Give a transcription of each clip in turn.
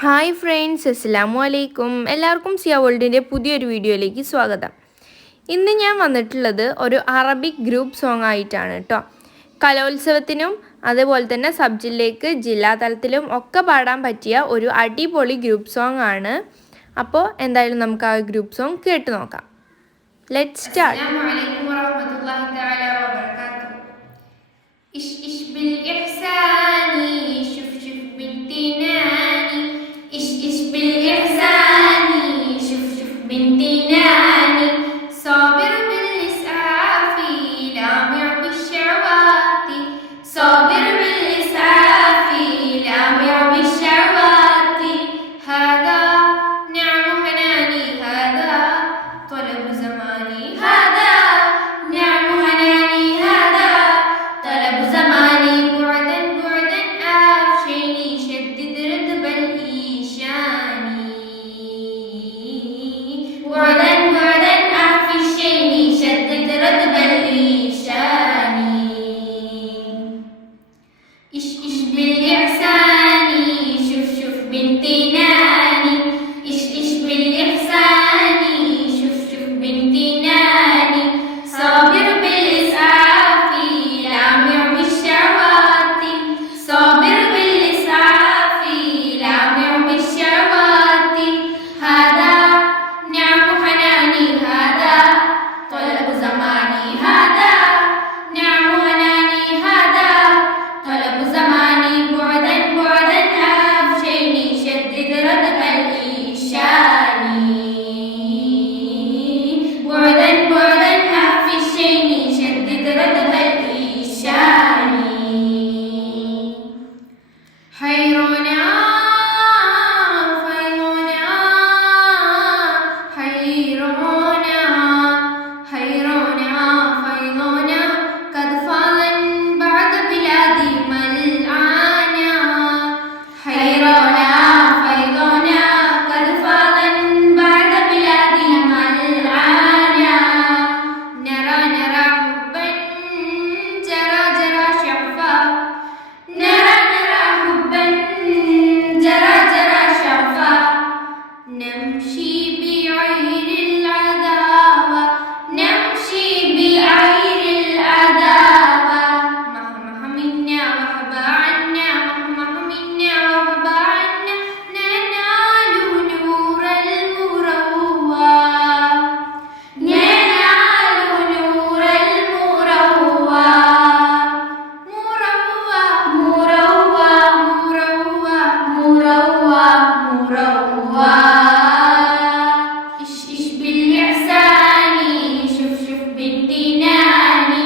Hi friends, അസ്സലാമു അലൈക്കും. എല്ലാവർക്കും സിയ വേൾഡിൻ്റെ പുതിയൊരു വീഡിയോയിലേക്ക് സ്വാഗതം. ഇന്ന് ഞാൻ വന്നിട്ടുള്ളത് ഒരു അറബിക് ഗ്രൂപ്പ് സോങ് ആയിട്ടാണ് കേട്ടോ. കലോത്സവത്തിനും അതുപോലെ തന്നെ സബ് ജില്ലയ്ക്ക് ജില്ലാതലത്തിലും ഒക്കെ പാടാൻ പറ്റിയ ഒരു അടിപൊളി ഗ്രൂപ്പ് സോങ് ആണ്. അപ്പോൾ എന്തായാലും നമുക്ക് ആ ഗ്രൂപ്പ് സോങ് കേട്ട് നോക്കാം. Let's start. السلام عليكم ورحمة الله تعالى وبركاته. إش إش بالإحسان شوف شوف بنتي ناني. إش إش بالإحسان شوف شوف بنتي ناني. صابر بالإسعاف لامع بالشعوات. صابر بالإسعاف لامع بالشعوات. هذا نعم حناني، هذا طلب زماني. هذا نعم حناني، هذا طلب زماني. بعدا بعدا أفشيني شدد ردب الإيشاني. بعدا بعدا أفشيني شدد ردب الإيشاني. إش إش بالإحسان شوف شوف بنتي ناني. إش إش بالإحسان شوف شوف بنتي ناني. صابر بالإسعاف لامع بالشعوات. صابر بالإسعاف لامع بالشعوات. هذا نعم حناني، هذا طلب زماني. هذا نعم حناني، هذا طلب زماني. بعدا بعدا أفشيني شدد ردب الإيشاني. بعدا بعدا أفشيني شدد ردب الإيشاني. حيرانا فيضانا حيرانا حيرانا فيضانا. قد فاضا بعد بلادي ملعانا. حيرانا فيضانا قد فاضا بعد بلادي ملعانا. نرى نرى حبا جرى جرى شعفا. نرى نرى حبا جرى جرى شعفا. نمشي بعير العداوة. نمشي بعير العداوة. مهمه منا وهبى عنا. مهمه منا وهبى عنا. ننال نور المروة. ننال نور المروة. مروة مروة مروة مروة مروة. إش إش بالإحسان شوف شوف بنتي ناني.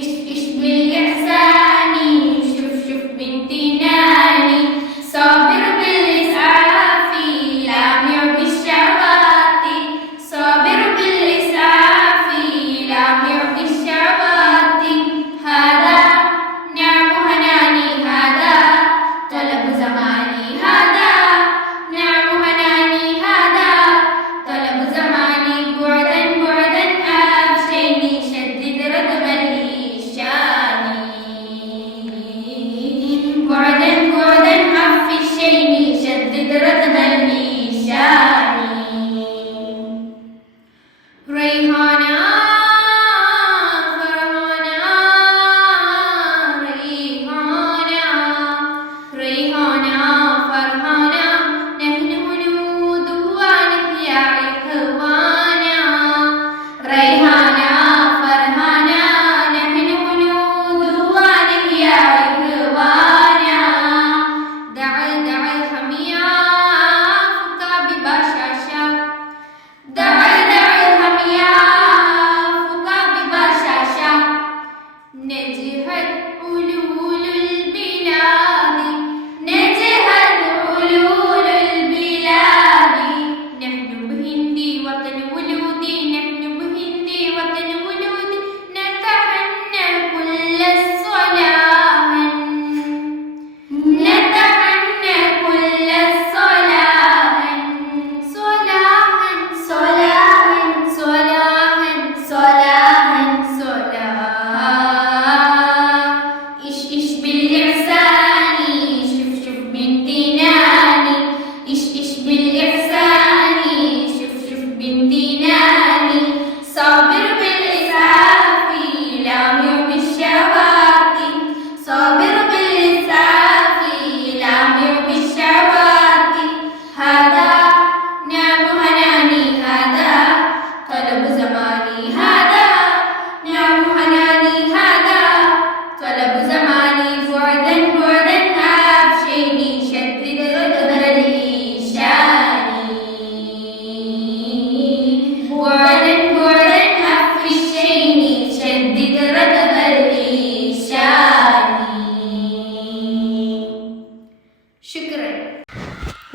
إش إش بالإحسان شوف شوف بنتي ناني. صابر بالإسعاف لامع بالشعوات. صابر بالإسعاف لامع بالشعوات. هذا نعم حناني، هذا طلب زماني. هذا نعم حناني، هذا طلب زماني. بعدا بعدا أفشيني شدد ردب الإيشاني. بعدا بعدا أفشيني شدد ردب الإيشاني. ريحانا فرحانا ريحانا ريحانا فرحانا. نحن هنود ونحيا إخوانا. ريحانا فرحانا نحن هنود ونحيا إخوانا. دع دع الحمية فك بباش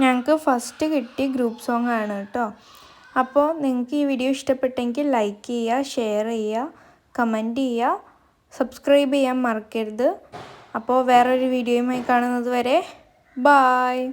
ഞങ്ങൾക്ക് ഫസ്റ്റ് കിട്ടിയ ഗ്രൂപ്പ് സോങ് ആണ് കേട്ടോ. അപ്പോൾ നിങ്ങൾക്ക് ഈ വീഡിയോ ഇഷ്ടപ്പെട്ടെങ്കിൽ ലൈക്ക് ചെയ്യുക, ഷെയർ ചെയ്യുക, കമൻറ്റ് ചെയ്യുക, സബ്സ്ക്രൈബ് ചെയ്യാൻ മറക്കരുത്. അപ്പോൾ വേറൊരു വീഡിയോയുമായി കാണുന്നത് വരെ ബായ്.